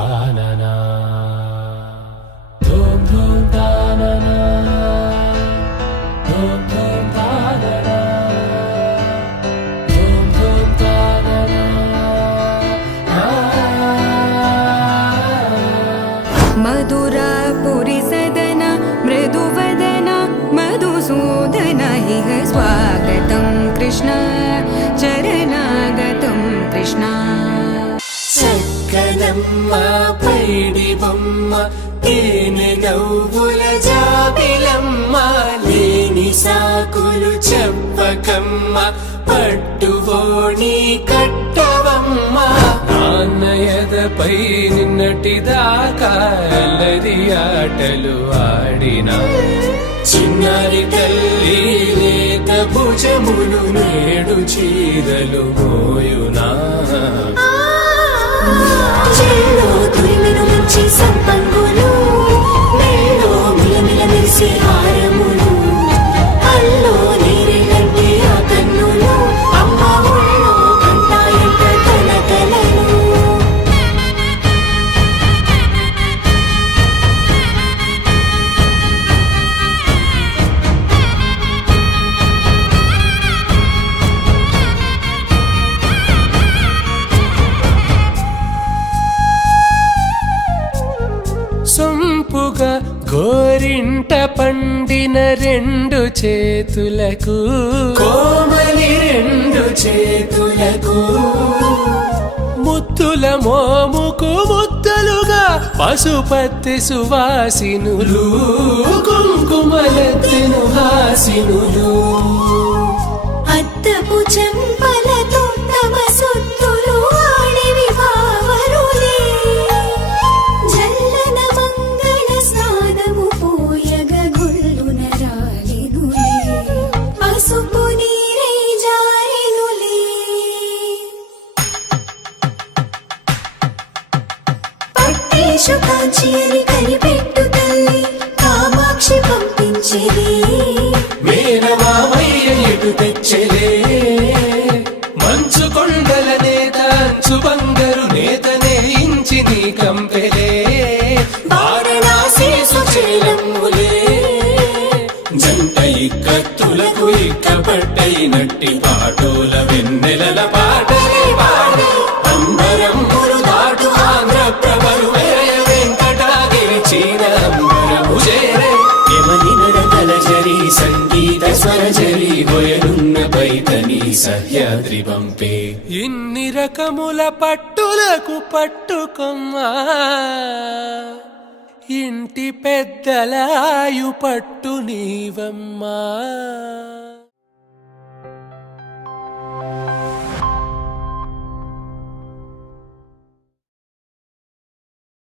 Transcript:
తాననా ధూమ్ ధూమ్ తాననా ధూమ్ ధూమ్ తాననా ధూమ్ ధూమ్ తాననా మధురాపురి సదన మృదువదన మధుసూదన ఇహ స్వాగతం కృష్ణ చరణాగతం కృష్ణ. చక్కనమ్మ పైడి బొమ్మ తేనె నవ్వుల జాబిలమ్మ లేని సాకులు చెప్పకమ్మ పట్టువోణి కట్టవమ్మ నాన్నయదపై నిన్నటిదాకా అల్లరి ఆటలు ఆడినా చిన్నారి తల్లి లేత భుజములు నేడు చీరలు మోయునా చెల్లో తురిమెను మంచి సంపంగులు మెల్లో మిలమిల మెరిసే హారములు అల్లో నీరెళ్ళంటే ఆ కన్నులు అమ్మ ఒళ్ళో కంటాయంట కలకలను. సొంపుగా గోరింట పండిన రెండు చేతులకు కోమలి రెండు చేతులకు ముత్తుల మోముకు ముద్దలుగా పసుపత్తి సువాసినులు కుంకుమలెత్తెను హాసినులు అద్దపు చెంపలతో తమ సొత్తులు ఆడివి భావరులే జల్లన మంగళ స్నానము పోయగ గొల్లున రాలినులే పసుపు నీరై జారినులే. పట్టేషు కాంచి అని కనిపెట్టు తల్లి కామాక్షి పంపించేది మేనమామయ్య ఎటు తెచ్చలే మంచు కొండల నేత అంచు బంగారు నేతనే ఇంచి నీ కంపెలే వారణాసి సుచేలమ్ములే జంట ఇక్కత్తులకు ఇక్కపట్టైనట్టి పాటోల వెన్నెలల పాటలే పాడే అంబరమ్ములు దాటు ఆంధ్ర ప్రభలు వేయ వెంకటాగిరి చీన అంబరము చేరే యమని నడకల జరి సంగీత స్వరజరి హొయలున్న పైతని సహ్యాద్రి పంపే ఇన్ని రకముల పట్టులకు పట్టుకొమ్మా ఇంటి పెద్దలాయు పట్టు నీవమ్మా.